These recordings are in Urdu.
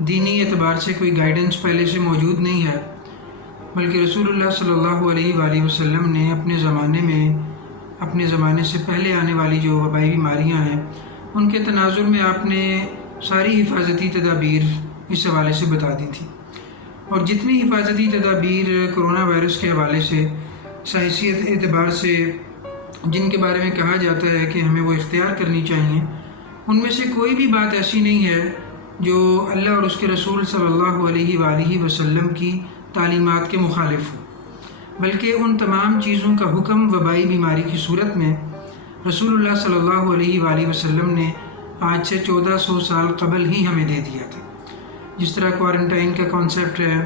دینی اعتبار سے کوئی گائیڈنس پہلے سے موجود نہیں ہے، بلکہ رسول اللہ صلی اللہ علیہ وآلہ وسلم نے اپنے زمانے سے پہلے آنے والی جو وبائی بیماریاں ہیں ان کے تناظر میں آپ نے ساری حفاظتی تدابیر اس حوالے سے بتا دی تھی، اور جتنی حفاظتی تدابیر کرونا وائرس کے حوالے سے سائنسی اعتبار سے جن کے بارے میں کہا جاتا ہے کہ ہمیں وہ اختیار کرنی چاہیے، ان میں سے کوئی بھی بات ایسی نہیں ہے جو اللہ اور اس کے رسول صلی اللہ علیہ وآلہ وسلم کی تعلیمات کے مخالف ہو، بلکہ ان تمام چیزوں کا حکم وبائی بیماری کی صورت میں رسول اللہ صلی اللہ علیہ وآلہ وسلم نے آج سے 1400 سال قبل ہی ہمیں دے دیا تھا۔ جس طرح کوارنٹائن کا کانسیپٹ ہے،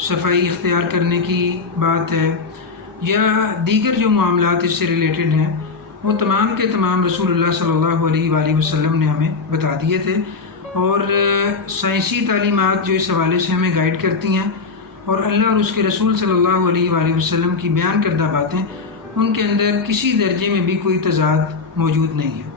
صفائی اختیار کرنے کی بات ہے، یا دیگر جو معاملات اس سے ریلیٹڈ ہیں، وہ تمام کے تمام رسول اللہ صلی اللہ علیہ وآلہ وسلم نے ہمیں بتا دیے تھے، اور سائنسی تعلیمات جو اس حوالے سے ہمیں گائیڈ کرتی ہیں، اور اللہ اور اس کے رسول صلی اللہ علیہ وآلہ وسلم کی بیان کردہ باتیں، ان کے اندر کسی درجے میں بھی کوئی تضاد موجود نہیں ہے۔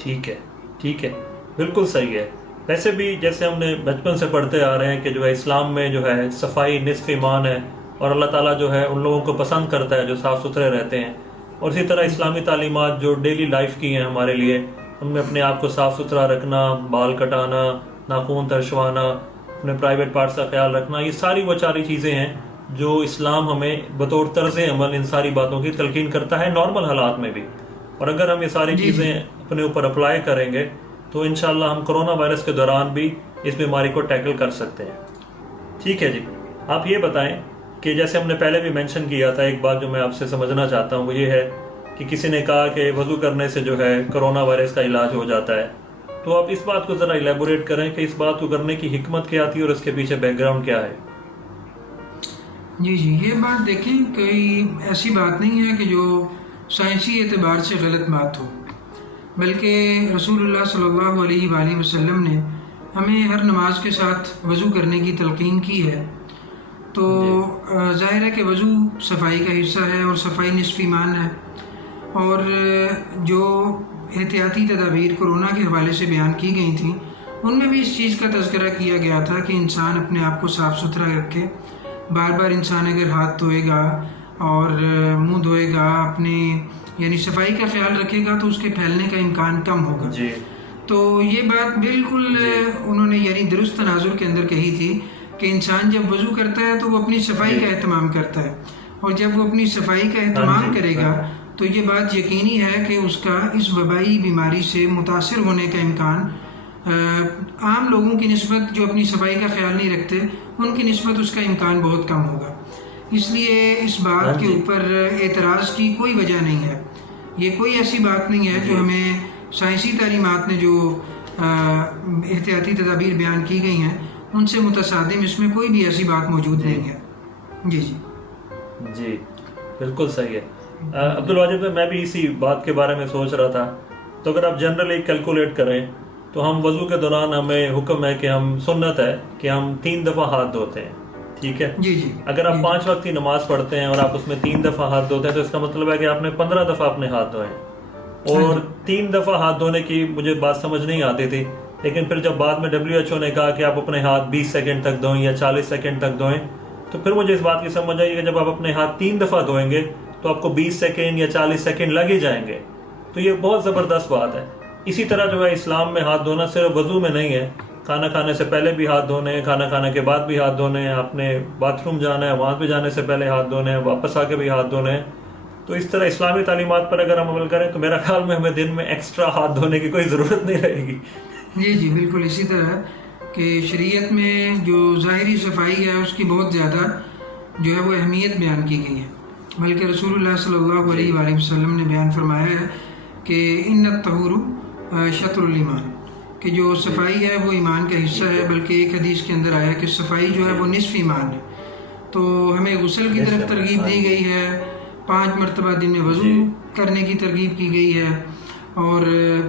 ٹھیک ہے، بالکل صحیح ہے۔ ویسے بھی جیسے ہم نے بچپن سے پڑھتے آ رہے ہیں کہ جو ہے اسلام میں جو ہے صفائی نصف ایمان ہے، اور اللہ تعالیٰ جو ہے ان لوگوں کو پسند کرتا ہے جو صاف ستھرے رہتے ہیں، اور اسی طرح اسلامی تعلیمات جو ڈیلی لائف کی ہیں ہمارے لیے، ان میں اپنے آپ کو صاف ستھرا رکھنا، بال کٹانا، ناخون ترشوانا، اپنے پرائیویٹ پارٹس کا خیال رکھنا، یہ ساری وہ ساری چیزیں ہیں جو اسلام ہمیں بطور طرز عمل ان ساری باتوں کی تلقین کرتا ہے نارمل حالات میں بھی، اور اگر ہم یہ ساری چیزیں اپنے اوپر اپلائی کریں گے تو انشاءاللہ ہم کرونا وائرس کے دوران بھی اس بیماری کو ٹیکل کر سکتے ہیں۔ ٹھیک ہے جی، آپ یہ بتائیں کہ جیسے ہم نے پہلے بھی مینشن کیا تھا، ایک بات جو میں آپ سے سمجھنا چاہتا ہوں وہ یہ ہے کہ کسی نے کہا کہ وضو کرنے سے جو ہے کرونا وائرس کا علاج ہو جاتا ہے، تو آپ اس بات کو ذرا ایلیبوریٹ کریں کہ اس بات کو کرنے کی حکمت کیا تھی اور اس کے پیچھے بیک گراؤنڈ کیا ہے؟ جی، یہ بات دیکھیں، کوئی ایسی بات نہیں ہے کہ جو سائنسی اعتبار سے غلط بات ہو، بلکہ رسول اللہ صلی اللہ علیہ وآلہ وسلم نے ہمیں ہر نماز کے ساتھ وضو کرنے کی تلقین کی ہے، تو ظاہر ہے کہ وضو صفائی کا حصہ ہے، اور صفائی نصف ایمان ہے، اور جو احتیاطی تدابیر کرونا کے حوالے سے بیان کی گئی تھیں ان میں بھی اس چیز کا تذکرہ کیا گیا تھا کہ انسان اپنے آپ کو صاف ستھرا رکھے، بار بار انسان اگر ہاتھ دھوئے گا اور منہ دھوئے گا، اپنے یعنی صفائی کا خیال رکھے گا تو اس کے پھیلنے کا امکان کم ہوگا۔ تو یہ بات بالکل انہوں نے یعنی درست تناظر کے اندر کہی تھی کہ انسان جب وضو کرتا ہے تو وہ اپنی صفائی کا اہتمام کرتا ہے، اور جب وہ اپنی صفائی کا اہتمام کرے گا تو یہ بات یقینی ہے کہ اس کا اس وبائی بیماری سے متاثر ہونے کا امکان عام لوگوں کی نسبت جو اپنی صفائی کا خیال نہیں رکھتے ان کی نسبت اس کا امکان بہت کم ہوگا۔ اس لیے اس بات کے اوپر اعتراض کی کوئی وجہ نہیں ہے، یہ کوئی ایسی بات نہیں ہے جو ہمیں سائنسی تعلیمات نے جو احتیاطی تدابیر بیان کی گئی ہیں ان سے متصادم اس میں کوئی بھی ایسی بات موجود نہیں ہے۔ جی بالکل صحیح ہے۔ عبدالواجد میں بھی اسی بات کے بارے میں سوچ رہا تھا، تو اگر آپ جنرلی کیلکولیٹ کریں تو ہم وضو کے دوران ہمیں حکم ہے کہ ہم سنت ہے کہ ہم 3 دفعہ ہاتھ دھوتے ہیں، ٹھیک ہے؟ اگر آپ 5 وقت کی نماز پڑھتے ہیں اور آپ اس میں 3 دفعہ ہاتھ دھوتے ہیں تو اس کا مطلب ہے کہ آپ نے 15 دفعہ اپنے ہاتھ دھوئے ہیں، اور 3 دفعہ ہاتھ دھونے کی مجھے بات سمجھ نہیں آتی تھی، لیکن پھر جب بعد میں WHO نے کہا کہ آپ اپنے ہاتھ 20 سیکنڈ تک دھوئیں یا 40 سیکنڈ تک دھوئیں، تو پھر مجھے اس بات کی سمجھ آئی کہ جب آپ اپنے ہاتھ 3 دفعہ دھوئیں گے تو آپ کو 20 سیکنڈ یا 40 سیکنڈ لگ ہی جائیں گے، تو یہ بہت زبردست بات ہے۔ اسی طرح جو ہے اسلام میں ہاتھ دھونا صرف وضو میں نہیں ہے، کھانا کھانے سے پہلے بھی ہاتھ دھونے ہیں، کھانا کھانے کے بعد بھی ہاتھ دھونے ہیں، آپ نے باتھ روم جانا ہے وہاں پہ جانے سے پہلے ہاتھ دھونے ہیں، واپس آ کے بھی ہاتھ دھونے ہیں۔ تو اس طرح اسلامی تعلیمات پر اگر ہم عمل کریں تو میرا خیال میں ہمیں دن میں ایکسٹرا ہاتھ دھونے کی کوئی ضرورت نہیں رہے گی۔ جی بالکل اسی طرح کہ شریعت میں جو ظاہری صفائی ہے اس کی بہت زیادہ جو ہے وہ اہمیت بیان کی گئی ہے، بلکہ رسول اللہ صلی اللہ علیہ وآلہ وسلم نے بیان فرمایا ہے کہ ان الطہور شطر الایمان، کہ جو صفائی ہے وہ ایمان کا حصہ ہے، بلکہ ایک حدیث کے اندر آیا کہ صفائی جو ہے وہ نصف ایمان ہے۔ تو ہمیں غسل کی طرف ترغیب دی گئی ہے، 5 مرتبہ دن میں وضو کرنے کی ترغیب کی گئی ہے، اور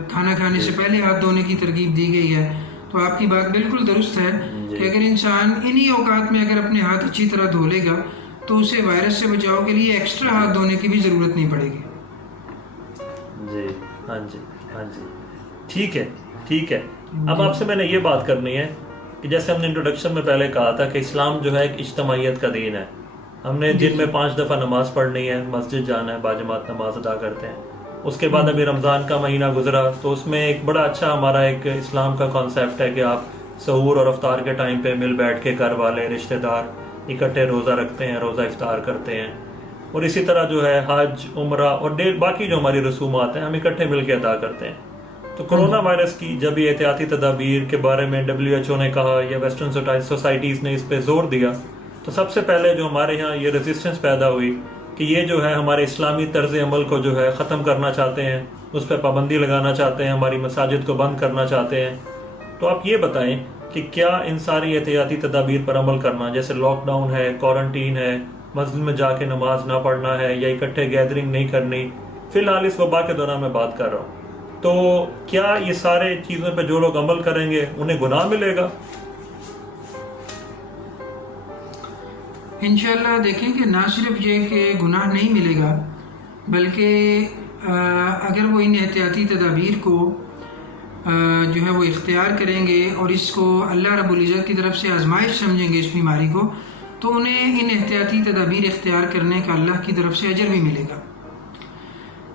کھانا کھانے سے پہلے ہاتھ دھونے کی ترغیب دی گئی ہے۔ تو آپ کی بات بالکل درست ہے کہ اگر انسان انہی اوقات میں اگر اپنے ہاتھ اچھی طرح دھو لے گا تو اسے وائرس سے بچاؤ کے لیے ایکسٹرا ہاتھ دھونے کی بھی ضرورت نہیں پڑے گی۔ ہاں جی ٹھیک ہے ٹھیک ہے. اب آپ سے میں نے یہ بات کرنی ہے کہ جیسے ہم نے انٹروڈکشن میں پہلے کہا تھا کہ اسلام جو ہے ایک اجتماعیت کا دین ہے. ہم نے دن میں 5 دفعہ نماز پڑھنی ہے, مسجد جانا ہے, باجماعت نماز ادا کرتے ہیں. اس کے بعد ابھی رمضان کا مہینہ گزرا تو اس میں ایک بڑا اچھا ہمارا ایک اسلام کا کانسیپٹ ہے کہ آپ سحور اور افطار کے ٹائم پہ مل بیٹھ کے گھر والے رشتہ دار اکٹھے روزہ رکھتے ہیں, روزہ افطار کرتے ہیں. اور اسی طرح جو ہے حج, عمرہ اور باقی جو ہماری رسومات ہیں ہم اکٹھے مل کے ادا کرتے ہیں. تو کرونا وائرس کی جب یہ احتیاطی تدابیر کے بارے میں WHO نے کہا یا ویسٹرن سوسائٹیز نے اس پہ زور دیا تو سب سے پہلے جو ہمارے یہاں یہ ریزسٹنس پیدا ہوئی کہ یہ جو ہے ہمارے اسلامی طرز عمل کو جو ہے ختم کرنا چاہتے ہیں, اس پہ پابندی لگانا چاہتے ہیں, ہماری مساجد کو بند کرنا چاہتے ہیں. تو آپ یہ بتائیں کہ کیا ان ساری احتیاطی تدابیر پر عمل کرنا, جیسے لاک ڈاؤن ہے, کوارنٹین ہے, مسجد میں جا کے نماز نہ پڑھنا ہے یا اکٹھے گیدرنگ نہیں کرنی, فی الحال اس وبا کے دوران میں بات کر رہا ہوں, تو کیا یہ سارے چیزوں پہ جو لوگ عمل کریں گے انہیں گناہ ملے گا؟ انشاءاللہ دیکھیں کہ نہ صرف یہ کہ گناہ نہیں ملے گا بلکہ اگر وہ ان احتیاطی تدابیر کو جو ہے وہ اختیار کریں گے اور اس کو اللہ رب العزت کی طرف سے آزمائش سمجھیں گے اس بیماری کو, تو انہیں ان احتیاطی تدابیر اختیار کرنے کا اللہ کی طرف سے اجر بھی ملے گا.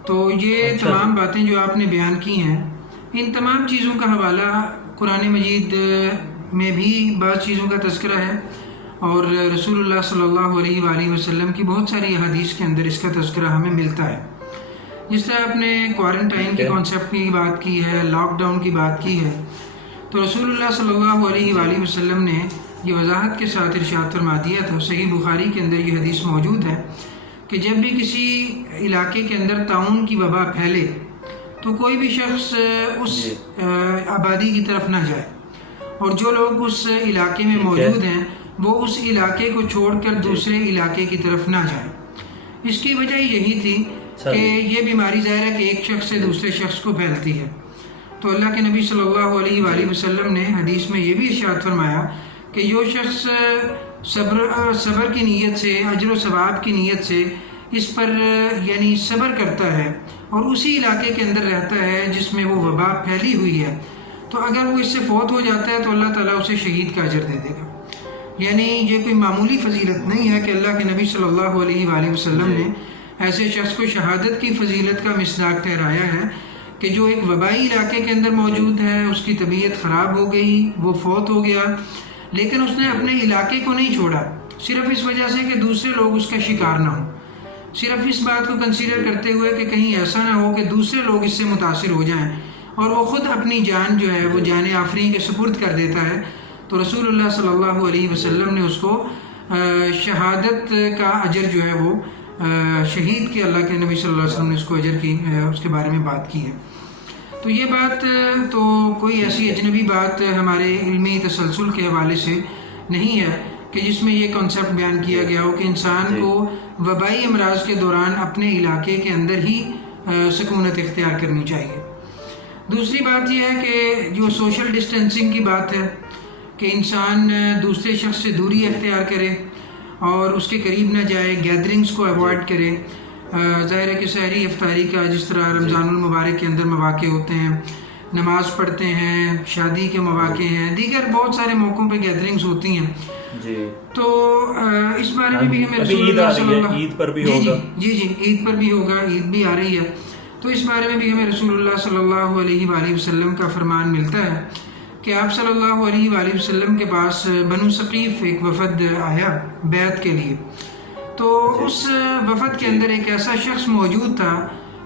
تو یہ تمام باتیں جو آپ نے بیان کی ہیں, ان تمام چیزوں کا حوالہ قرآن مجید میں بھی بعض چیزوں کا تذکرہ ہے اور رسول اللہ صلی اللہ علیہ وآلہ وسلم کی بہت ساری احادیث کے اندر اس کا تذکرہ ہمیں ملتا ہے. جس طرح آپ نے کوارنٹائن کے کانسیپٹ کی بات کی ہے, لاک ڈاؤن کی بات کی ہے, تو رسول اللہ صلی اللہ علیہ وآلہ وسلم نے یہ وضاحت کے ساتھ ارشاد فرما دیا تھا. صحیح بخاری کے اندر یہ حدیث موجود ہے کہ جب بھی کسی علاقے کے اندر طاعون کی وبا پھیلے تو کوئی بھی شخص اس آبادی کی طرف نہ جائے, اور جو لوگ اس علاقے میں موجود ہیں وہ اس علاقے کو چھوڑ کر دوسرے علاقے کی طرف نہ جائیں. اس کی وجہ یہی تھی کہ یہ بیماری ظاہر ہے کہ ایک شخص سے دوسرے شخص کو پھیلتی ہے. تو اللہ کے نبی صلی اللہ علیہ وآلہ وسلم نے حدیث میں یہ بھی ارشاد فرمایا کہ جو شخص صبر کی نیت سے, اجر و ثواب کی نیت سے اس پر یعنی صبر کرتا ہے اور اسی علاقے کے اندر رہتا ہے جس میں وہ وبا پھیلی ہوئی ہے, تو اگر وہ اس سے فوت ہو جاتا ہے تو اللہ تعالیٰ اسے شہید کا اجر دے دے گا. یعنی یہ کوئی معمولی فضیلت نہیں ہے کہ اللہ کے نبی صلی اللہ علیہ وآلہ وسلم نے ایسے شخص کو شہادت کی فضیلت کا مصداق ٹھہرایا ہے کہ جو ایک وبائی علاقے کے اندر موجود ہے, اس کی طبیعت خراب ہو گئی, وہ فوت ہو گیا, لیکن اس نے اپنے علاقے کو نہیں چھوڑا صرف اس وجہ سے کہ دوسرے لوگ اس کا شکار نہ ہوں, صرف اس بات کو کنسیڈر کرتے ہوئے کہ کہیں ایسا نہ ہو کہ دوسرے لوگ اس سے متاثر ہو جائیں اور وہ خود اپنی جان جو ہے وہ جان آفرین کے سپرد کر دیتا ہے. تو رسول اللہ صلی اللہ علیہ وسلم نے اس کو شہادت کا اجر جو ہے وہ شہید کے اللہ کے نبی صلی اللہ علیہ وسلم نے اس کو اجر کی, اس کے بارے میں بات کی ہے. تو یہ بات تو کوئی ایسی اجنبی بات ہمارے علمی تسلسل کے حوالے سے نہیں ہے کہ جس میں یہ کنسیپٹ بیان کیا گیا ہو کہ انسان کو وبائی امراض کے دوران اپنے علاقے کے اندر ہی سکونت اختیار کرنی چاہیے. دوسری بات یہ ہے کہ جو سوشل ڈسٹینسنگ کی بات ہے کہ انسان دوسرے شخص سے دوری اختیار کرے اور اس کے قریب نہ جائے, گیدرنگز کو ایوائڈ کرے. ظاہر ہے کہ سحری افطاری کا جس طرح رمضان المبارک کے اندر مواقع ہوتے ہیں, نماز پڑھتے ہیں, شادی کے مواقع ہیں, دیگر بہت سارے موقعوں پہ گیدرنگز ہوتی ہیں. تو اس بارے میں بھی ہمیں رسول اللہ صلی اللہ عید پر بھی ہوگا, جی عید پر بھی ہوگا, عید بھی آ رہی ہے, تو اس بارے میں بھی ہمیں رسول اللہ صلی اللہ علیہ وآلہ وسلم کا فرمان ملتا ہے کہ آپ صلی اللہ علیہ وآلہ وسلم کے پاس بنو ثقیف ایک وفد آیا بیعت کے لیے. تو اس وفد کے اندر ایک ایسا شخص موجود تھا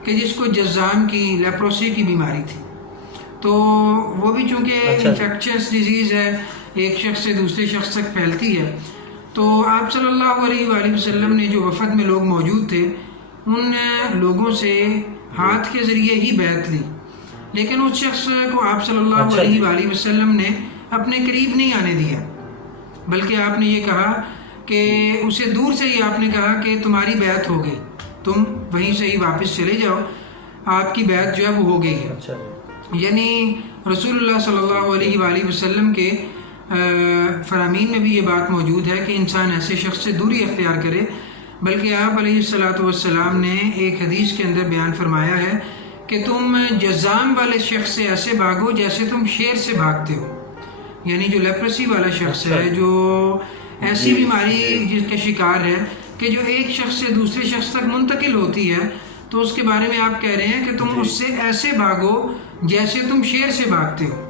کہ جس کو جذام کی لیپروسی کی بیماری تھی. تو وہ بھی چونکہ انفیکشس ڈیزیز ہے, ایک شخص سے دوسرے شخص تک پھیلتی ہے, تو آپ صلی اللہ علیہ وآلہ وسلم نے جو وفد میں لوگ موجود تھے ان لوگوں سے ہاتھ کے ذریعے ہی بیعت لی, لیکن اس شخص کو آپ صلی اللہ علیہ وآلہ وسلم نے اپنے قریب نہیں آنے دیا, بلکہ آپ نے یہ کہا کہ اسے دور سے ہی آپ نے کہا کہ تمہاری بیعت ہو گئی, تم وہیں سے ہی واپس چلے جاؤ, آپ کی بیعت جو ہے وہ ہو گئی ہے. یعنی رسول اللہ صلی اللہ علیہ وآلہ وسلم کے فرامین میں بھی یہ بات موجود ہے کہ انسان ایسے شخص سے دوری اختیار کرے, بلکہ آپ علیہ الصلاۃ والسلام نے ایک حدیث کے اندر بیان فرمایا ہے کہ تم جزام والے شخص سے ایسے بھاگو جیسے تم شیر سے بھاگتے ہو. یعنی جو لیپرسی والا شخص ہے، جو ایسی بیماری جس کا شکار ہے کہ جو ایک شخص سے دوسرے شخص تک منتقل ہوتی ہے، تو اس کے بارے میں آپ کہہ رہے ہیں کہ تم اس سے ایسے بھاگو جیسے تم شیر سے بھاگتے ہو.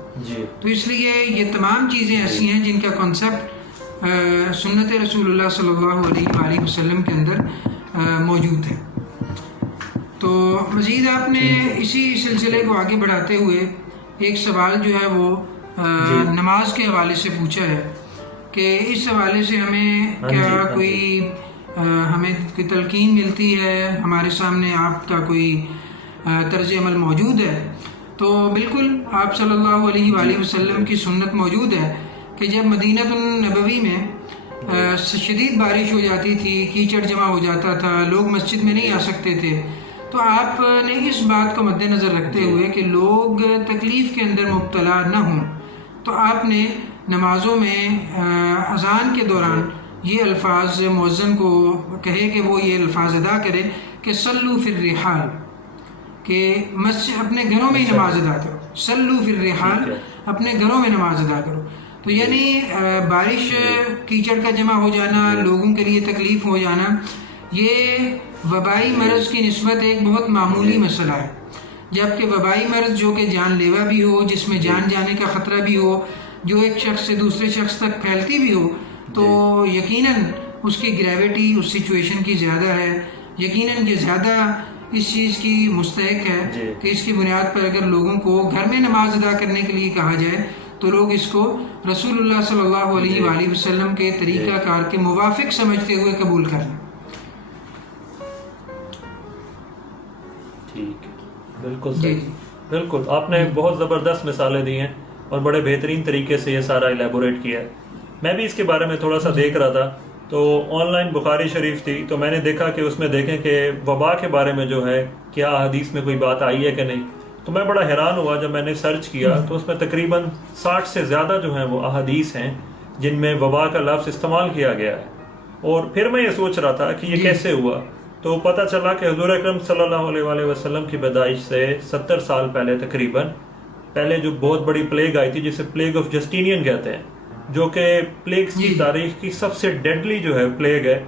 تو اس لیے یہ تمام چیزیں ایسی ہیں جن کا کانسیپٹ سنت رسول اللہ صلی اللہ علیہ وآلہ وسلم کے اندر موجود ہے. تو مزید آپ نے اسی سلسلے کو آگے بڑھاتے ہوئے ایک سوال جو ہے وہ نماز کے حوالے سے پوچھا ہے کہ اس حوالے سے ہمیں کیا کوئی ہمیں کوئی تلقین ملتی ہے، ہمارے سامنے آپ کا کوئی طرز عمل موجود ہے؟ تو بالکل آپ صلی اللہ علیہ وآلہ وسلم کی سنت موجود ہے کہ جب مدینہ النبوی میں شدید بارش ہو جاتی تھی، کیچڑ جمع ہو جاتا تھا، لوگ مسجد میں نہیں آ سکتے تھے، تو آپ نے اس بات کو مد نظر رکھتے ہوئے کہ لوگ تکلیف کے اندر مبتلا نہ ہوں، تو آپ نے نمازوں میں اذان کے دوران یہ الفاظ مؤذن کو کہے کہ وہ یہ الفاظ ادا کرے کہ صلو فی الرحال، کہ مسجد اپنے گھروں میں ہی نماز ادا کرو. صلو فی الرحال، اپنے گھروں میں نماز ادا کرو. تو یعنی بارش کیچڑ کا جمع ہو جانا، لوگوں کے لیے تکلیف ہو جانا، یہ وبائی مرض کی نسبت ایک بہت معمولی مسئلہ ہے، جبکہ وبائی مرض جو کہ جان لیوا بھی ہو، جس میں جان جانے کا خطرہ بھی ہو، جو ایک شخص سے دوسرے شخص تک پھیلتی بھی ہو، تو یقیناً اس کی گریوٹی اس سچویشن کی زیادہ ہے، یقیناً یہ زیادہ اس چیز کی مستحق ہے کہ اس کی بنیاد پر اگر لوگوں کو گھر میں نماز ادا کرنے کے لیے کہا جائے تو لوگ اس کو رسول اللہ صلی اللہ علیہ وآلہ وسلم کے طریقہ کار کے موافق سمجھتے ہوئے قبول کر لیں. ٹھیک ہے، بالکل صحیح. بالکل آپ نے بہت زبردست مثالیں دی ہیں اور بڑے بہترین طریقے سے یہ سارا ایلیبوریٹ کیا ہے. میں بھی اس کے بارے میں تھوڑا سا دیکھ رہا تھا، تو آن لائن بخاری شریف تھی، تو میں نے دیکھا کہ اس میں دیکھیں کہ وبا کے بارے میں جو ہے کیا حدیث میں کوئی بات آئی ہے کہ نہیں. تو میں بڑا حیران ہوا جب میں نے سرچ کیا، تو اس میں تقریباً 60 سے زیادہ جو ہیں وہ احادیث ہیں جن میں وبا کا لفظ استعمال کیا گیا ہے. اور پھر میں یہ سوچ رہا تھا کہ یہ کیسے ہوا، تو پتہ چلا کہ حضور اکرم صلی اللہ علیہ وآلہ وسلم کی پیدائش سے 70 سال پہلے تقریباً پہلے جو بہت بڑی پلیگ آئی تھی جسے پلیگ آف جسٹینین کہتے ہیں، جو کہ پلیگز کی تاریخ کی سب سے ڈیڈلی جو ہے پلیگ ہے،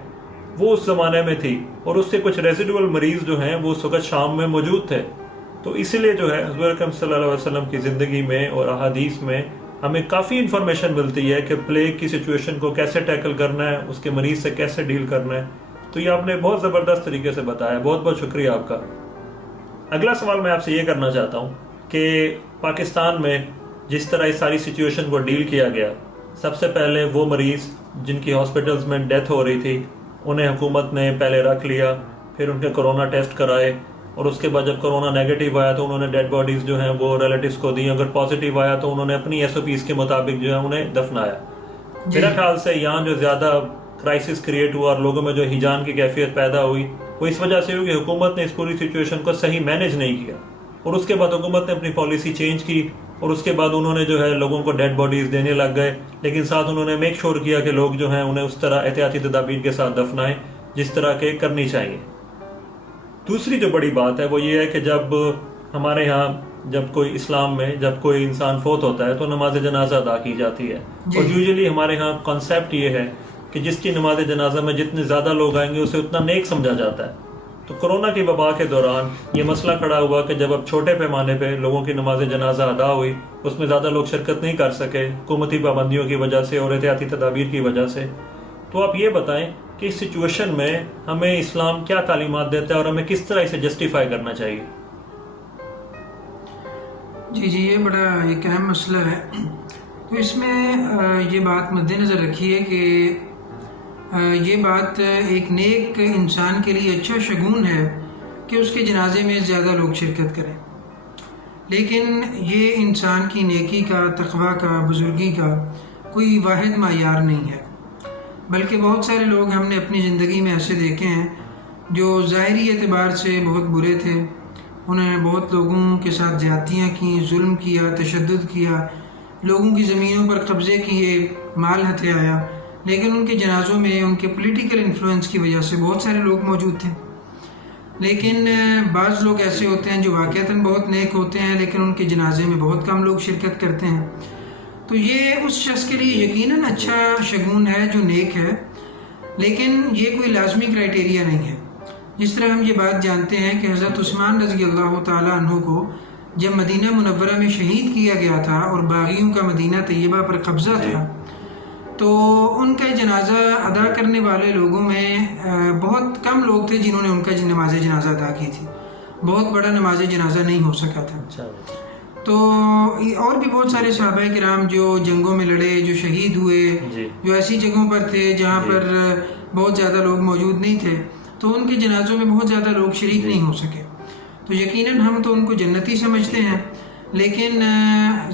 وہ اس زمانے میں تھی، اور اس سے کچھ ریزیڈول مریض جو ہیں وہ اس وقت شام میں موجود تھے. تو اسی لیے جو ہے حضور اکرم صلی اللہ علیہ وسلم کی زندگی میں اور احادیث میں ہمیں کافی انفارمیشن ملتی ہے کہ پلیگ کی سچویشن کو کیسے ٹیکل کرنا ہے، اس کے مریض سے کیسے ڈیل کرنا ہے. تو یہ آپ نے بہت زبردست طریقے سے بتایا، بہت بہت شکریہ آپ کا. اگلا سوال میں آپ سے یہ کرنا چاہتا ہوں کہ پاکستان میں جس طرح اس ساری سچویشن کو ڈیل کیا گیا، سب سے پہلے وہ مریض جن کی ہاسپٹلز میں ڈیتھ ہو رہی تھی انہیں حکومت نے پہلے رکھ لیا، پھر ان کے کرونا ٹیسٹ کرائے، اور اس کے بعد جب کرونا نیگیٹو آیا تو انہوں نے ڈیڈ باڈیز جو ہیں وہ ریلیٹیوز کو دیں، اگر پازیٹیو آیا تو انہوں نے اپنی SOPs کے مطابق جو ہے انہیں دفنایا. میرا خیال سے یہاں جو زیادہ کرائسس کریٹ ہوا اور لوگوں میں جو ہیجان کی کیفیت پیدا ہوئی وہ اس وجہ سے ہوئی کہ حکومت نے اس پوری سچویشن کو صحیح مینیج نہیں کیا، اور اس کے بعد حکومت نے اپنی پالیسی چینج کی، اور اس کے بعد انہوں نے جو ہے لوگوں کو ڈیڈ باڈیز دینے لگ گئے، لیکن ساتھ انہوں نے میک شور کیا کہ لوگ جو ہیں انہیں اس طرح احتیاطی تدابیر کے ساتھ دفنائیں جس طرح کے کرنی چاہیے. دوسری جو بڑی بات ہے وہ یہ ہے کہ جب ہمارے ہاں جب کوئی اسلام میں جب کوئی انسان فوت ہوتا ہے تو نماز جنازہ ادا کی جاتی ہے، اور یوزلی ہمارے ہاں کانسیپٹ یہ ہے کہ جس کی نماز جنازہ میں جتنے زیادہ لوگ آئیں گے اسے اتنا نیک سمجھا جاتا ہے. تو کرونا کی وبا کے دوران یہ مسئلہ کھڑا ہوا کہ جب اب چھوٹے پیمانے پہ لوگوں کی نماز جنازہ ادا ہوئی، اس میں زیادہ لوگ شرکت نہیں کر سکے حکومتی پابندیوں کی وجہ سے اور احتیاطی تدابیر کی وجہ سے. تو آپ یہ بتائیں کہ اس سچویشن میں ہمیں اسلام کیا تعلیمات دیتا ہے اور ہمیں کس طرح اسے جسٹیفائی کرنا چاہیے؟ جی یہ بڑا ایک اہم مسئلہ ہے. تو اس میں یہ بات مد نظر رکھیے کہ یہ بات ایک نیک انسان کے لیے اچھا شگون ہے کہ اس کے جنازے میں زیادہ لوگ شرکت کریں، لیکن یہ انسان کی نیکی کا، تقویٰ کا، بزرگی کا کوئی واحد معیار نہیں ہے. بلکہ بہت سارے لوگ ہم نے اپنی زندگی میں ایسے دیکھے ہیں جو ظاہری اعتبار سے بہت برے تھے، انہوں نے بہت لوگوں کے ساتھ زیادتیاں کی، ظلم کیا، تشدد کیا، لوگوں کی زمینوں پر قبضے کیے، مال ہتھیایا، لیکن ان کے جنازوں میں ان کے پولیٹیکل انفلوئنس کی وجہ سے بہت سارے لوگ موجود تھے. لیکن بعض لوگ ایسے ہوتے ہیں جو واقعتاً بہت نیک ہوتے ہیں لیکن ان کے جنازے میں بہت کم لوگ شرکت کرتے ہیں. تو یہ اس شخص کے لیے یقیناً اچھا شگون ہے جو نیک ہے، لیکن یہ کوئی لازمی کرائٹیریا نہیں ہے. جس طرح ہم یہ بات جانتے ہیں کہ حضرت عثمان رضی اللہ تعالیٰ عنہ کو جب مدینہ منورہ میں شہید کیا گیا تھا اور باغیوں کا مدینہ طیبہ پر قبضہ تھا، تو ان کا جنازہ ادا کرنے والے لوگوں میں بہت کم لوگ تھے جنہوں نے ان کا نماز جنازہ ادا کی تھی. بہت بڑا نماز جنازہ نہیں ہو سکا تھا. تو اور بھی بہت سارے صحابہ کرام جو جنگوں میں لڑے، جو شہید ہوئے، جو ایسی جگہوں پر تھے جہاں پر بہت زیادہ لوگ موجود نہیں تھے، تو ان کے جنازوں میں بہت زیادہ لوگ شریک نہیں ہو سکے. تو یقیناً ہم تو ان کو جنتی سمجھتے ہیں، لیکن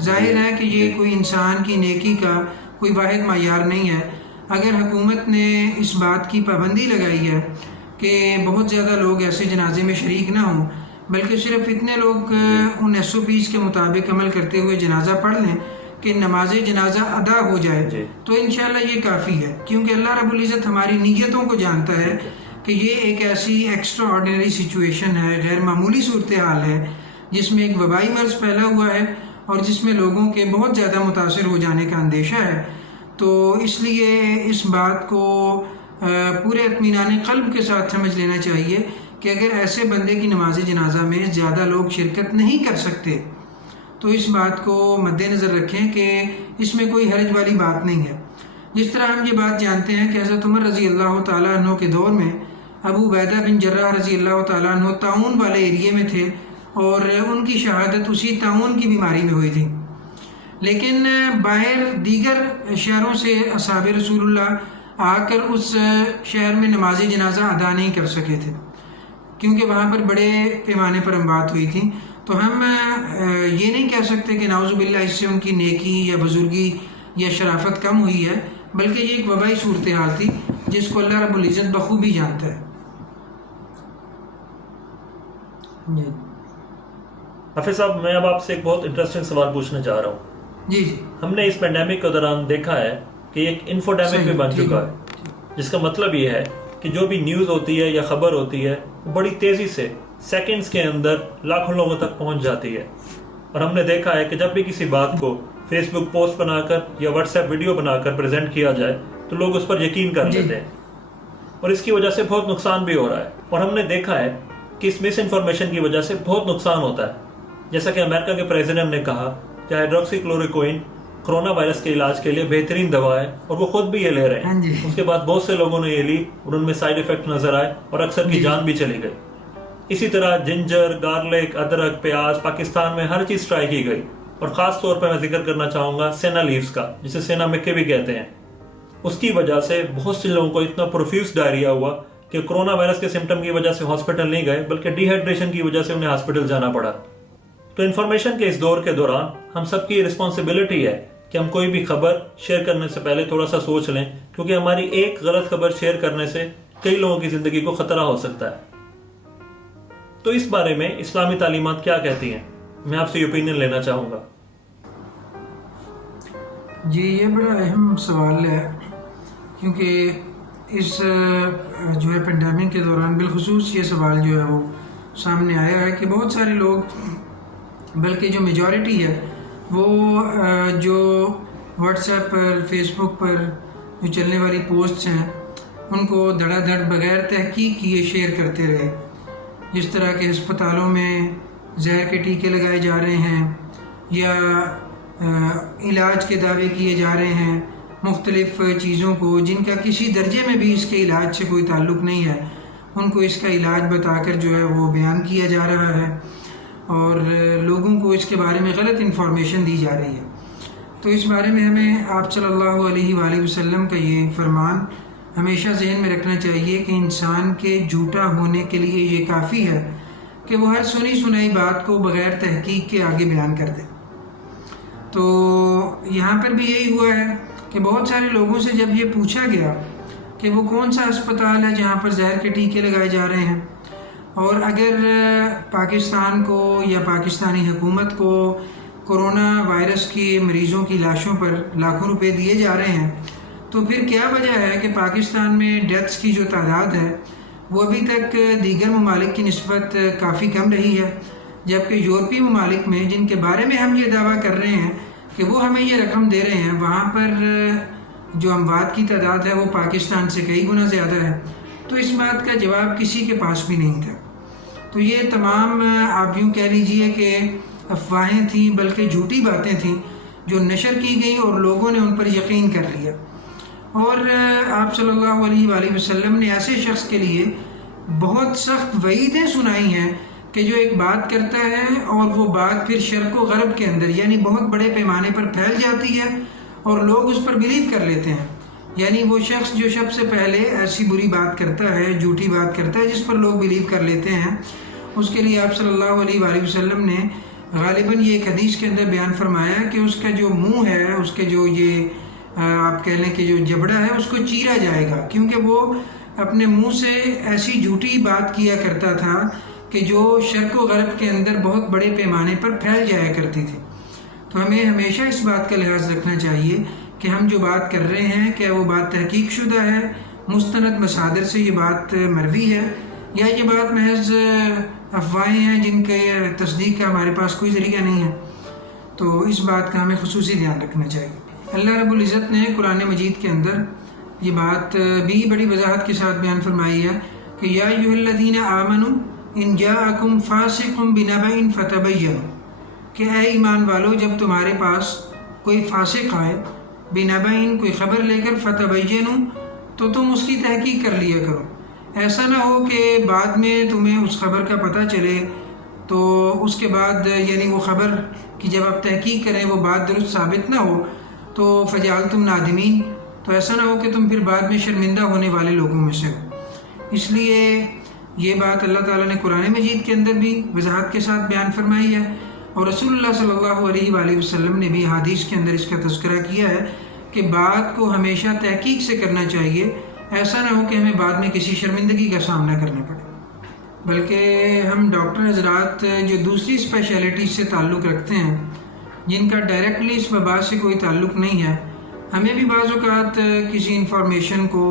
ظاہر ہے کہ یہ کوئی انسان کی نیکی کا کوئی واحد معیار نہیں ہے. اگر حکومت نے اس بات کی پابندی لگائی ہے کہ بہت زیادہ لوگ ایسے جنازے میں شریک نہ ہوں، بلکہ صرف اتنے لوگ ان SOPs کے مطابق عمل کرتے ہوئے جنازہ پڑھ لیں کہ نماز جنازہ ادا ہو جائے، تو انشاءاللہ یہ کافی ہے. کیونکہ اللہ رب العزت ہماری نیتوں کو جانتا ہے کہ یہ ایک ایسی ایکسٹرا آرڈینری سچویشن ہے، غیر معمولی صورتحال ہے جس میں ایک وبائی مرض پھیلا ہوا ہے اور جس میں لوگوں کے بہت زیادہ متاثر ہو جانے کا اندیشہ ہے. تو اس لیے اس بات کو پورے اطمینان قلب کے ساتھ سمجھ لینا چاہیے کہ اگر ایسے بندے کی نماز جنازہ میں زیادہ لوگ شرکت نہیں کر سکتے تو اس بات کو مد نظر رکھیں کہ اس میں کوئی حرج والی بات نہیں ہے. جس طرح ہم یہ بات جانتے ہیں کہ حضرت عمر رضی اللہ تعالیٰ عنہ کے دور میں ابو عبیدہ بن جراح رضی اللہ تعالیٰ عنہ طاعون والے ایریے میں تھے اور ان کی شہادت اسی طاعون کی بیماری میں ہوئی تھی. لیکن باہر دیگر شہروں سے اصحاب رسول اللہ آ کر اس شہر میں نماز جنازہ ادا نہیں کر سکے تھے کیونکہ وہاں پر بڑے پیمانے پر اموات ہوئی تھیں. تو ہم یہ نہیں کہہ سکتے کہ نعوذ باللہ اس سے ان کی نیکی یا بزرگی یا شرافت کم ہوئی ہے، بلکہ یہ ایک وبائی صورتحال تھی جس کو اللہ رب العزت بخوبی جانتا ہے. حافظ صاحب، میں اب آپ سے ایک بہت انٹرسٹنگ سوال پوچھنا چاہ رہا ہوں. جی ہم نے اس پینڈیمک کے دوران دیکھا ہے کہ ایک انفوڈیمک بھی بن چکا ہے، جس کا مطلب یہ ہے کہ جو بھی نیوز ہوتی ہے یا خبر ہوتی ہے وہ بڑی تیزی سے سیکنڈز کے اندر لاکھوں لوگوں تک پہنچ جاتی ہے. اور ہم نے دیکھا ہے کہ جب بھی کسی بات کو فیس بک پوسٹ بنا کر یا واٹس ایپ ویڈیو بنا کر پریزنٹ کیا جائے تو لوگ اس پر یقین کر لیتے ہیں، اور اس کی وجہ سے بہت نقصان بھی ہو رہا ہے. اور ہم نے دیکھا ہے کہ اس مس انفارمیشن کی وجہ سے بہت نقصان ہوتا ہے. جیسا کہ امریکہ کے پریزیڈنٹ نے کہا کہ ہائیڈروکسی کلوروکوئن کرونا وائرس کے علاج کے لیے بہترین دوا ہے اور وہ خود بھی یہ لے رہے ہیں. اس کے بعد بہت سے لوگوں نے یہ لی اور ان میں سائیڈ افیکٹ نظر آئے اور اکثر کی جان بھی چلی گئی. اسی طرح جنجر، گارلک، ادرک، پیاز پاکستان میں ہر چیز ٹرائی کی گئی، اور خاص طور پہ میں ذکر کرنا چاہوں گا سینا لیوز کا، جسے سینا مکے بھی کہتے ہیں. اس کی وجہ سے بہت سے لوگوں کو اتنا پروفیوز ڈائریا ہوا کہ کرونا وائرس کے سمٹم کی وجہ سے ہاسپٹل نہیں گئے بلکہ ڈی ہائیڈریشن کی وجہ سے انہیں ہاسپٹل جانا پڑا. تو انفارمیشن کے اس دور کے دوران ہم سب کی رسپانسبلٹی ہے کہ ہم کوئی بھی خبر شیئر کرنے سے پہلے تھوڑا سا سوچ لیں، کیونکہ ہماری ایک غلط خبر شیئر کرنے سے کئی لوگوں کی زندگی کو خطرہ ہو سکتا ہے. تو اس بارے میں اسلامی تعلیمات کیا کہتی ہیں؟ میں آپ سے اوپینین لینا چاہوں گا. جی، یہ بڑا اہم سوال ہے کیونکہ اس جو ہے پینڈیمک کے دوران بالخصوص یہ سوال جو ہے وہ سامنے آیا ہے کہ بہت سارے لوگ، بلکہ جو میجورٹی ہے وہ جو واٹس ایپ پر، فیس بک پر جو چلنے والی پوسٹس ہیں ان کو دھڑا دھڑ بغیر تحقیق کیے شیئر کرتے رہے. جس طرح کہ ہسپتالوں میں زہر کے ٹیکے لگائے جا رہے ہیں یا علاج کے دعوے کیے جا رہے ہیں مختلف چیزوں کو جن کا کسی درجے میں بھی اس کے علاج سے کوئی تعلق نہیں ہے، ان کو اس کا علاج بتا کر جو ہے وہ بیان کیا جا رہا ہے اور لوگوں کو اس کے بارے میں غلط انفارمیشن دی جا رہی ہے. تو اس بارے میں ہمیں آپ صلی اللہ علیہ وآلہ وسلم کا یہ فرمان ہمیشہ ذہن میں رکھنا چاہیے کہ انسان کے جھوٹا ہونے کے لیے یہ کافی ہے کہ وہ ہر سنی سنائی بات کو بغیر تحقیق کے آگے بیان کر دے. تو یہاں پر بھی یہی ہوا ہے کہ بہت سارے لوگوں سے جب یہ پوچھا گیا کہ وہ کون سا ہسپتال ہے جہاں پر زہر کے ٹیکے لگائے جا رہے ہیں، اور اگر پاکستان کو یا پاکستانی حکومت کو کرونا وائرس کی مریضوں کی لاشوں پر لاکھوں روپے دیے جا رہے ہیں، تو پھر کیا وجہ ہے کہ پاکستان میں ڈیتھس کی جو تعداد ہے وہ ابھی تک دیگر ممالک کی نسبت کافی کم رہی ہے، جبکہ یورپی ممالک میں جن کے بارے میں ہم یہ دعویٰ کر رہے ہیں کہ وہ ہمیں یہ رقم دے رہے ہیں، وہاں پر جو اموات کی تعداد ہے وہ پاکستان سے کئی گنا زیادہ ہے۔ تو اس بات کا جواب کسی کے پاس بھی نہیں تھا۔ تو یہ تمام آپ یوں کہہ لیجئے کہ افواہیں تھیں، بلکہ جھوٹی باتیں تھیں جو نشر کی گئیں اور لوگوں نے ان پر یقین کر لیا۔ اور آپ صلی اللہ علیہ وآلہ وسلم نے ایسے شخص کے لیے بہت سخت وعیدیں سنائی ہیں کہ جو ایک بات کرتا ہے اور وہ بات پھر شرق و غرب کے اندر یعنی بہت بڑے پیمانے پر پھیل جاتی ہے اور لوگ اس پر بلیو کر لیتے ہیں۔ یعنی وہ شخص جو سب سے پہلے ایسی بری بات کرتا ہے، جھوٹی بات کرتا ہے جس پر لوگ بلیو کر لیتے ہیں، اس کے لیے آپ صلی اللہ علیہ وآلہ وسلم نے غالباً یہ ایک حدیث کے اندر بیان فرمایا کہ اس کا جو منہ ہے، اس کے جو یہ آپ کہہ لیں کہ جو جبڑا ہے اس کو چیرا جائے گا، کیونکہ وہ اپنے منہ سے ایسی جھوٹی بات کیا کرتا تھا کہ جو شرق و غرب کے اندر بہت بڑے پیمانے پر پھیل جایا کرتی تھی۔ تو ہمیں ہمیشہ اس بات کا لحاظ رکھنا چاہیے کہ ہم جو بات کر رہے ہیں کیا وہ بات تحقیق شدہ ہے، مستند مصادر سے یہ بات مروی ہے، یا یہ بات محض افواہیں ہیں جن کے تصدیق کا ہمارے پاس کوئی ذریعہ نہیں ہے۔ تو اس بات کا ہمیں خصوصی دھیان رکھنا چاہیے۔ اللہ رب العزت نے قرآن مجید کے اندر یہ بات بھی بڑی وضاحت کے ساتھ بیان فرمائی ہے کہ یا ایھا الذین آمنوا ان جاءکم فاسق بنبأ فتبینوا، کہ اے ایمان والو جب تمہارے پاس کوئی فاسق آئے، بنبأ کوئی خبر لے کر، فتبینوا تو تم اس کی تحقیق کر لیا کرو۔ ایسا نہ ہو کہ بعد میں تمہیں اس خبر کا پتہ چلے تو اس کے بعد یعنی وہ خبر کی جب آپ تحقیق کریں وہ بات درست ثابت نہ ہو تو فجعلتم نادمین، تو ایسا نہ ہو کہ تم پھر بعد میں شرمندہ ہونے والے لوگوں میں سے ہو۔ اس لیے یہ بات اللہ تعالیٰ نے قرآن مجید کے اندر بھی وضاحت کے ساتھ بیان فرمائی ہے، اور رسول اللہ صلی اللہ علیہ وآلہ وسلم نے بھی حدیث کے اندر اس کا تذکرہ کیا ہے کہ بات کو ہمیشہ تحقیق سے کرنا چاہیے، ایسا نہ ہو کہ ہمیں بعد میں کسی شرمندگی کا سامنا کرنا پڑے۔ بلکہ ہم ڈاکٹر حضرات جو دوسری اسپیشلٹی سے تعلق رکھتے ہیں، جن کا ڈائریکٹلی اس وبا سے کوئی تعلق نہیں ہے، ہمیں بھی بعض اوقات کسی انفارمیشن کو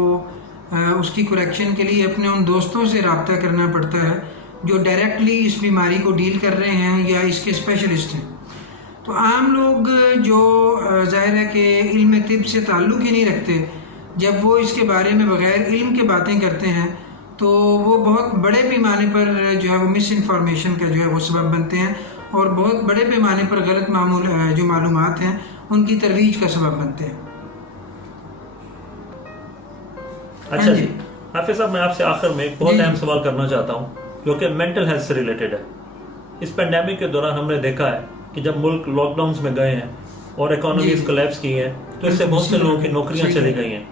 اس کی کریکشن کے لیے اپنے ان دوستوں سے رابطہ کرنا پڑتا ہے جو ڈائریکٹلی اس بیماری کو ڈیل کر رہے ہیں یا اس کے اسپیشلسٹ ہیں۔ تو عام لوگ جو ظاہر ہے کہ علم طب سے تعلق ہی نہیں رکھتے، جب وہ اس کے بارے میں بغیر علم کے باتیں کرتے ہیں تو وہ بہت بڑے پیمانے پر جو ہے وہ مس انفارمیشن کا جو ہے وہ سبب بنتے ہیں، اور بہت بڑے پیمانے پر غلط جو معلومات ہیں ان کی ترویج کا سبب بنتے ہیں۔ اچھا جی حافظ صاحب، میں آپ سے آخر میں ایک بہت اہم سوال کرنا چاہتا ہوں جو کہ مینٹل ہیلتھ سے ریلیٹڈ ہے۔ اس پینڈیمک کے دوران ہم نے دیکھا ہے کہ جب ملک لاک ڈاؤنز میں گئے ہیں اور اکانومیز کولیپس کی ہیں تو اس سے بہت سے لوگوں کی نوکریاں چلی گئی ہیں۔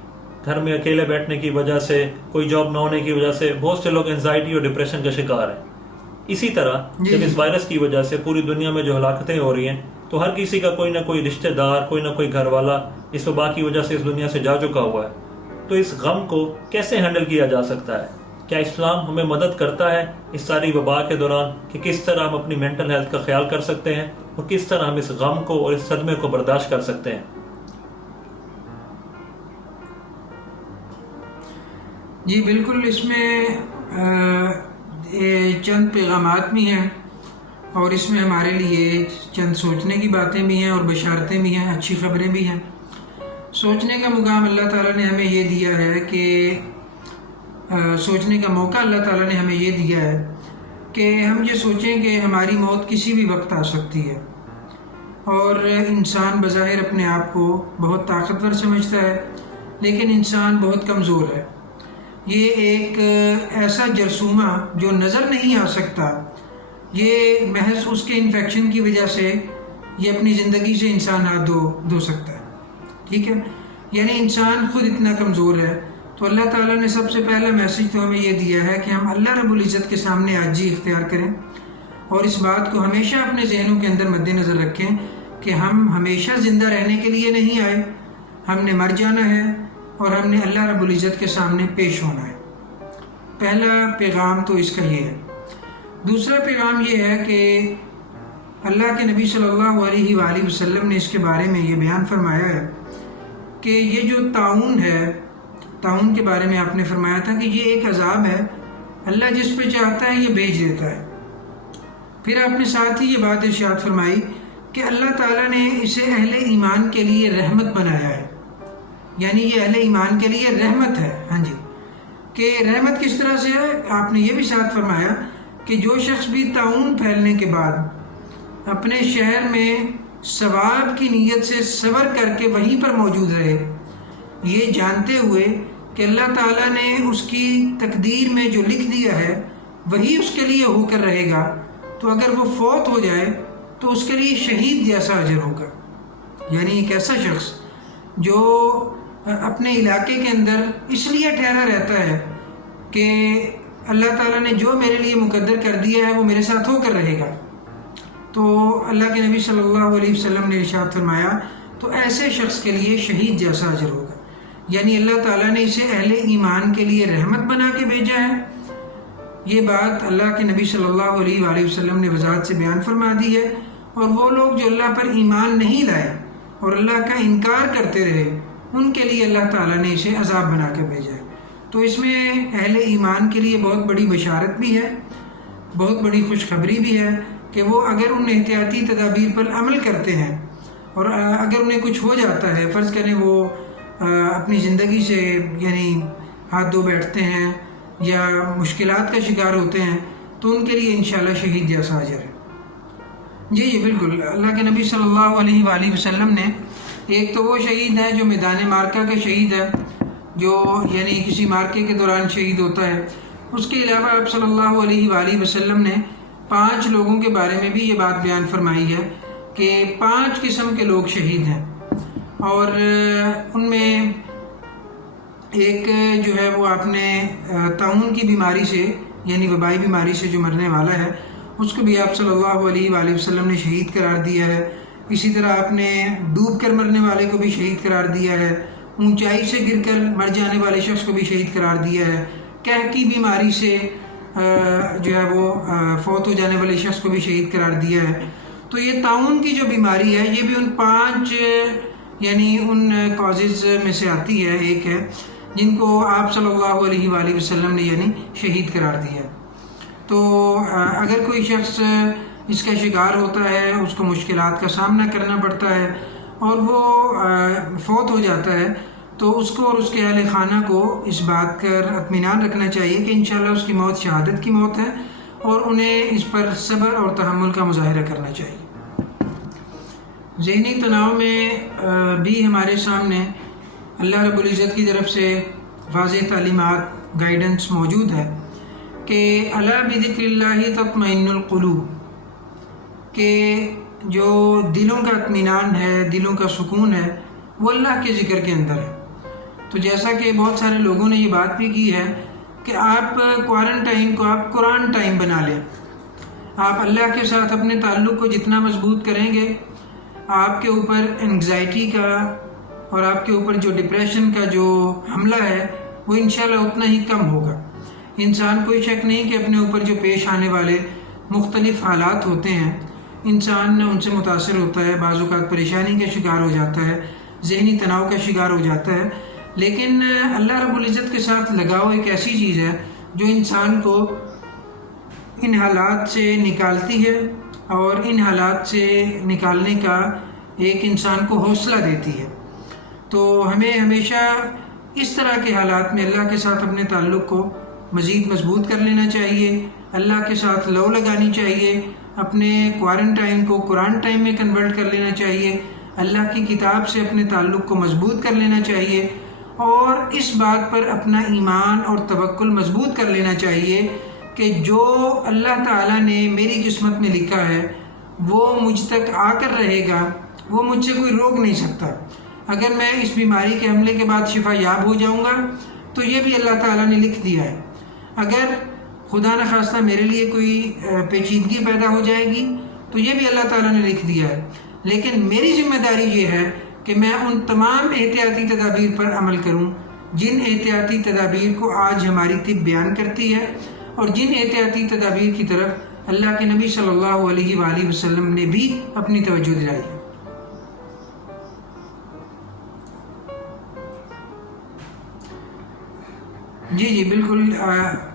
گھر میں اکیلے بیٹھنے کی وجہ سے، کوئی جاب نہ ہونے کی وجہ سے بہت سے لوگ انزائٹی اور ڈپریشن کا شکار ہیں۔ اسی طرح جب اس وائرس کی وجہ سے پوری دنیا میں جو ہلاکتیں ہو رہی ہیں تو ہر کسی کا کوئی نہ کوئی رشتہ دار، کوئی نہ کوئی گھر والا اس وبا کی وجہ سے اس دنیا سے جا چکا ہوا ہے۔ تو اس غم کو کیسے ہینڈل کیا جا سکتا ہے؟ کیا اسلام ہمیں مدد کرتا ہے اس ساری وبا کے دوران کہ کس طرح ہم اپنی مینٹل ہیلتھ کا خیال کر سکتے ہیں اور کس طرح ہم اس غم کو اور اس صدمے کو برداشت کر سکتے ہیں؟ جی بالکل، اس میں چند پیغامات بھی ہیں اور اس میں ہمارے لیے چند سوچنے کی باتیں بھی ہیں اور بشارتیں بھی ہیں، اچھی خبریں بھی ہیں۔ سوچنے کا مقام اللہ تعالیٰ نے ہمیں یہ دیا ہے کہ سوچنے کا موقع اللہ تعالیٰ نے ہمیں یہ دیا ہے کہ ہم یہ سوچیں کہ ہماری موت کسی بھی وقت آ سکتی ہے، اور انسان بظاہر اپنے آپ کو بہت طاقتور سمجھتا ہے، لیکن انسان بہت کمزور ہے۔ یہ ایک ایسا جرثومہ جو نظر نہیں آ سکتا، یہ محض اس کے انفیکشن کی وجہ سے یہ اپنی زندگی سے انسان ہاتھ دھو سکتا ہے، ٹھیک ہے؟ یعنی انسان خود اتنا کمزور ہے۔ تو اللہ تعالیٰ نے سب سے پہلا میسج تو ہمیں یہ دیا ہے کہ ہم اللہ رب العزت کے سامنے عاجزی اختیار کریں، اور اس بات کو ہمیشہ اپنے ذہنوں کے اندر مد نظر رکھیں کہ ہم ہمیشہ زندہ رہنے کے لیے نہیں آئے، ہم نے مر جانا ہے اور ہم نے اللہ رب العزت کے سامنے پیش ہونا ہے۔ پہلا پیغام تو اس کا یہ ہے۔ دوسرا پیغام یہ ہے کہ اللہ کے نبی صلی اللہ علیہ وآلہ وسلم نے اس کے بارے میں یہ بیان فرمایا ہے کہ یہ جو طاعون ہے، طاعون کے بارے میں آپ نے فرمایا تھا کہ یہ ایک عذاب ہے اللہ جس پہ چاہتا ہے یہ بھیج دیتا ہے۔ پھر آپ نے ساتھ ہی یہ بات ارشاد فرمائی کہ اللہ تعالیٰ نے اسے اہل ایمان کے لیے رحمت بنایا ہے، یعنی یہ اہل ایمان کے لیے رحمت ہے۔ ہاں جی، کہ رحمت کس طرح سے ہے؟ آپ نے یہ بھی ساتھ فرمایا کہ جو شخص بھی طاعون پھیلنے کے بعد اپنے شہر میں ثواب کی نیت سے صبر کر کے وہیں پر موجود رہے، یہ جانتے ہوئے کہ اللہ تعالیٰ نے اس کی تقدیر میں جو لکھ دیا ہے وہی اس کے لیے ہو کر رہے گا، تو اگر وہ فوت ہو جائے تو اس کے لیے شہید جیسا اجر ہوگا۔ یعنی ایک ایسا شخص جو اپنے علاقے کے اندر اس لیے ٹھہرا رہتا ہے کہ اللہ تعالیٰ نے جو میرے لیے مقدر کر دیا ہے وہ میرے ساتھ ہو کر رہے گا، تو اللہ کے نبی صلی اللہ علیہ وسلم نے ارشاد فرمایا تو ایسے شخص کے لیے شہید جیسا اجر ہوگا۔ یعنی اللہ تعالیٰ نے اسے اہل ایمان کے لیے رحمت بنا کے بھیجا ہے۔ یہ بات اللہ کے نبی صلی اللہ علیہ وآلہ وسلم نے وضاحت سے بیان فرما دی ہے، اور وہ لوگ جو اللہ پر ایمان نہیں لائے اور اللہ کا انکار کرتے رہے ان کے لیے اللہ تعالیٰ نے اسے عذاب بنا کے بھیجا ہے۔ تو اس میں اہل ایمان کے لیے بہت بڑی بشارت بھی ہے، بہت بڑی خوشخبری بھی ہے کہ وہ اگر ان احتیاطی تدابیر پر عمل کرتے ہیں اور اگر انہیں کچھ ہو جاتا ہے، فرض کریں وہ اپنی زندگی سے یعنی ہاتھ دھو بیٹھتے ہیں یا مشکلات کا شکار ہوتے ہیں، تو ان کے لیے انشاءاللہ شہید جیسا اجر ہے۔ جی بالکل، اللہ کے نبی صلی اللہ علیہ وآلہ وسلم نے ایک تو وہ شہید ہے جو میدان معرکہ کا شہید ہے، جو یعنی کسی معرکے کے دوران شہید ہوتا ہے۔ اس کے علاوہ آپ صلی اللہ علیہ وآلہ وسلم نے 5 لوگوں کے بارے میں بھی یہ بات بیان فرمائی ہے کہ 5 قسم کے لوگ شہید ہیں، اور ان میں ایک جو ہے وہ آپ نے طاعون کی بیماری سے یعنی وبائی بیماری سے جو مرنے والا ہے اس کو بھی آپ صلی اللہ علیہ وآلہ وسلم نے شہید قرار دیا ہے۔ اسی طرح آپ نے ڈوب کر مرنے والے کو بھی شہید قرار دیا ہے، اونچائی سے گر کر مر جانے والے شخص کو بھی شہید قرار دیا ہے، قحط کی بیماری سے جو ہے وہ فوت ہو جانے والے شخص کو بھی شہید قرار دیا ہے۔ تو یہ طاعون کی جو بیماری ہے یہ بھی ان 5 یعنی ان کازز میں سے آتی ہے، ایک ہے جن کو آپ صلی اللہ علیہ وآلہ وسلم نے یعنی شہید قرار دیا۔ تو اگر کوئی شخص اس کا شکار ہوتا ہے، اس کو مشکلات کا سامنا کرنا پڑتا ہے اور وہ فوت ہو جاتا ہے، تو اس کو اور اس کے اہل خانہ کو اس بات کا اطمینان رکھنا چاہیے کہ انشاءاللہ اس کی موت شہادت کی موت ہے، اور انہیں اس پر صبر اور تحمل کا مظاہرہ کرنا چاہیے۔ ذہنی تناؤ میں بھی ہمارے سامنے اللہ رب العزت کی طرف سے واضح تعلیمات، گائیڈنس موجود ہے کہ الا بذکر اللہ تطمئن القلوب، کہ جو دلوں کا اطمینان ہے، دلوں کا سکون ہے، وہ اللہ کے ذکر کے اندر ہے۔ تو جیسا کہ بہت سارے لوگوں نے یہ بات بھی کی ہے کہ آپ کوارنٹائن کو آپ قرآن ٹائم بنا لیں، آپ اللہ کے ساتھ اپنے تعلق کو جتنا مضبوط کریں گے، آپ کے اوپر انگزائٹی کا اور آپ کے اوپر جو ڈپریشن کا جو حملہ ہے وہ انشاءاللہ اتنا ہی کم ہوگا۔ انسان کوئی شک نہیں کہ اپنے اوپر جو پیش آنے والے مختلف حالات ہوتے ہیں، انسان ان سے متاثر ہوتا ہے، بعض اوقات پریشانی کا شکار ہو جاتا ہے، ذہنی تناؤ کا شکار ہو جاتا ہے، لیکن اللہ رب العزت کے ساتھ لگاؤ ایک ایسی چیز ہے جو انسان کو ان حالات سے نکالتی ہے اور ان حالات سے نکالنے کا ایک انسان کو حوصلہ دیتی ہے۔ تو ہمیں ہمیشہ اس طرح کے حالات میں اللہ کے ساتھ اپنے تعلق کو مزید مضبوط کر لینا چاہیے، اللہ کے ساتھ لو لگانی چاہیے، اپنے کوارنٹائن کو قرآن ٹائم میں کنورٹ کر لینا چاہیے، اللہ کی کتاب سے اپنے تعلق کو مضبوط کر لینا چاہیے، اور اس بات پر اپنا ایمان اور توکل مضبوط کر لینا چاہیے کہ جو اللہ تعالیٰ نے میری قسمت میں لکھا ہے وہ مجھ تک آ کر رہے گا، وہ مجھ سے کوئی روک نہیں سکتا۔ اگر میں اس بیماری کے حملے کے بعد شفا یاب ہو جاؤں گا تو یہ بھی اللہ تعالیٰ نے لکھ دیا ہے، اگر خدا نخواستہ میرے لیے کوئی پیچیدگی پیدا ہو جائے گی تو یہ بھی اللہ تعالیٰ نے لکھ دیا ہے، لیکن میری ذمہ داری یہ ہے کہ میں ان تمام احتیاطی تدابیر پر عمل کروں جن احتیاطی تدابیر کو آج ہماری طب بیان کرتی ہے، اور جن احتیاطی تدابیر کی طرف اللہ کے نبی صلی اللہ علیہ وآلہ وسلم نے بھی اپنی توجہ دلائی ہے۔ جی جی بالکل،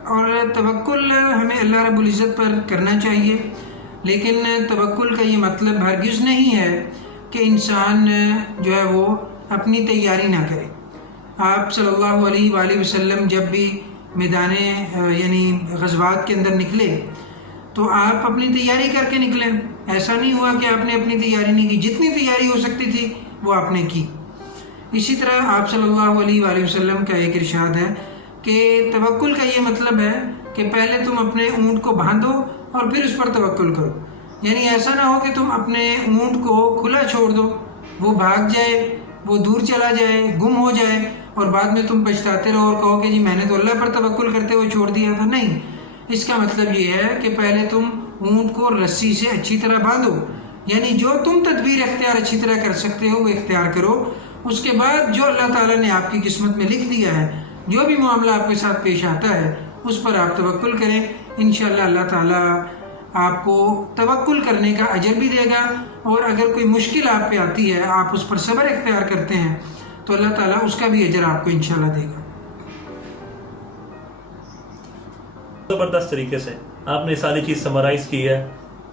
اور توکل ہمیں اللہ رب العزت پر کرنا چاہیے، لیکن توکل کا یہ مطلب ہرگز نہیں ہے کہ انسان جو ہے وہ اپنی تیاری نہ کرے۔ آپ صلی اللہ علیہ وآلہ وسلم جب بھی میدان یعنی غزوات کے اندر نکلے تو آپ اپنی تیاری کر کے نکلے، ایسا نہیں ہوا کہ آپ نے اپنی تیاری نہیں کی، جتنی تیاری ہو سکتی تھی وہ آپ نے کی۔ اسی طرح آپ صلی اللہ علیہ وآلہ وسلم کا ایک ارشاد ہے کہ توکل کا یہ مطلب ہے کہ پہلے تم اپنے اونٹ کو باندھو اور پھر اس پر توکل کرو، یعنی ایسا نہ ہو کہ تم اپنے اونٹ کو کھلا چھوڑ دو، وہ بھاگ جائے، وہ دور چلا جائے، گم ہو جائے، اور بعد میں تم پچھتاتے رہو اور کہو کہ جی میں نے تو اللہ پر توکل کرتے ہوئے چھوڑ دیا تھا۔ نہیں، اس کا مطلب یہ ہے کہ پہلے تم اونٹ کو رسی سے اچھی طرح باندھو، یعنی جو تم تدبیر اختیار اچھی طرح کر سکتے ہو وہ اختیار کرو، اس کے بعد جو اللہ تعالیٰ نے آپ کی قسمت میں لکھ دیا ہے، جو بھی معاملہ آپ کے ساتھ پیش آتا ہے اس پر آپ توکل کریں، انشاءاللہ اللہ تعالیٰ آپ کو توکل کرنے کا اجر بھی دے گا، اور اگر کوئی مشکل آپ پہ آتی ہے، آپ اس پر صبر اختیار کرتے ہیں تو اللہ تعالیٰ اس کا بھی اجر آپ کو انشاءاللہ دے گا۔ زبردست طریقے سے آپ نے ساری چیز سمرائز کی ہے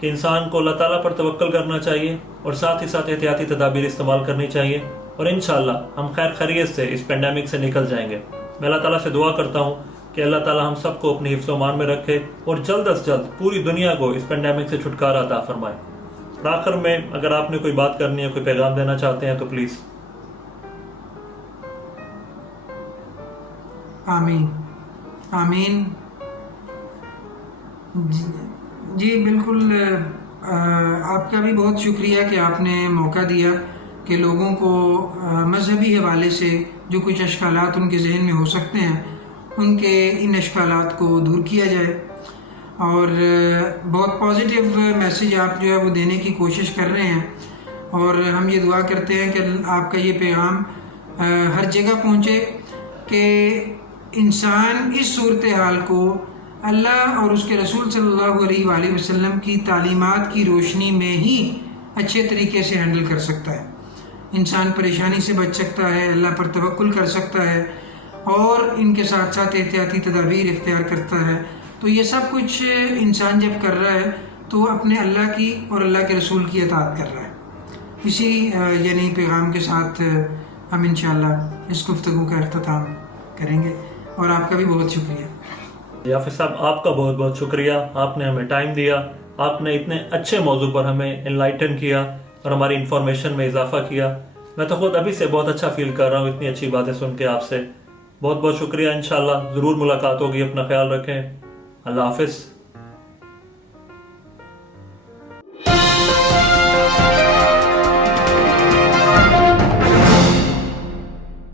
کہ انسان کو اللہ تعالیٰ پر توکل کرنا چاہیے اور ساتھ ہی ساتھ احتیاطی تدابیر استعمال کرنی چاہیے، اور انشاءاللہ ہم خیر خیریت سے اس پینڈیمک سے نکل جائیں گے۔ میں اللہ تعالیٰ سے دعا کرتا ہوں کہ اللہ تعالیٰ ہم سب کو اپنی حفظ و امان میں رکھے اور جلد از جلد پوری دنیا کو اس پینڈیمک سے چھٹکارا عطا فرمائے۔ اور آخر میں اگر آپ نے کوئی بات کرنی ہے، کوئی پیغام دینا چاہتے ہیں تو پلیز۔ آمین آمین۔ جی بالکل، آپ کا بھی بہت شکریہ کہ آپ نے موقع دیا کہ لوگوں کو مذہبی حوالے سے جو کچھ اشکالات ان کے ذہن میں ہو سکتے ہیں ان کے ان اشکالات کو دور کیا جائے، اور بہت پازیٹیو میسیج آپ جو ہے وہ دینے کی کوشش کر رہے ہیں، اور ہم یہ دعا کرتے ہیں کہ آپ کا یہ پیغام ہر جگہ پہنچے کہ انسان اس صورتحال کو اللہ اور اس کے رسول صلی اللہ علیہ وآلہ وسلم کی تعلیمات کی روشنی میں ہی اچھے طریقے سے ہینڈل کر سکتا ہے، انسان پریشانی سے بچ سکتا ہے، اللہ پر توکل کر سکتا ہے، اور ان کے ساتھ ساتھ احتیاطی تدابیر اختیار کرتا ہے۔ تو یہ سب کچھ انسان جب کر رہا ہے تو اپنے اللہ کی اور اللہ کے رسول کی اطاعت کر رہا ہے۔ اسی یعنی پیغام کے ساتھ ہم انشاءاللہ اس گفتگو کا اختتام کریں گے، اور آپ کا بھی بہت شکریہ۔ حافظ صاحب آپ کا بہت بہت شکریہ، آپ نے ہمیں ٹائم دیا، آپ نے اتنے اچھے موضوع پر ہمیں انلائٹن کیا اور ہماری انفارمیشن میں اضافہ کیا۔ میں تو خود ابھی سے بہت اچھا فیل کر رہا ہوں اتنی اچھی باتیں سن کے آپ سے۔ بہت بہت شکریہ، انشاءاللہ ضرور ملاقات ہوگی، اپنا خیال رکھیں، اللہ حافظ۔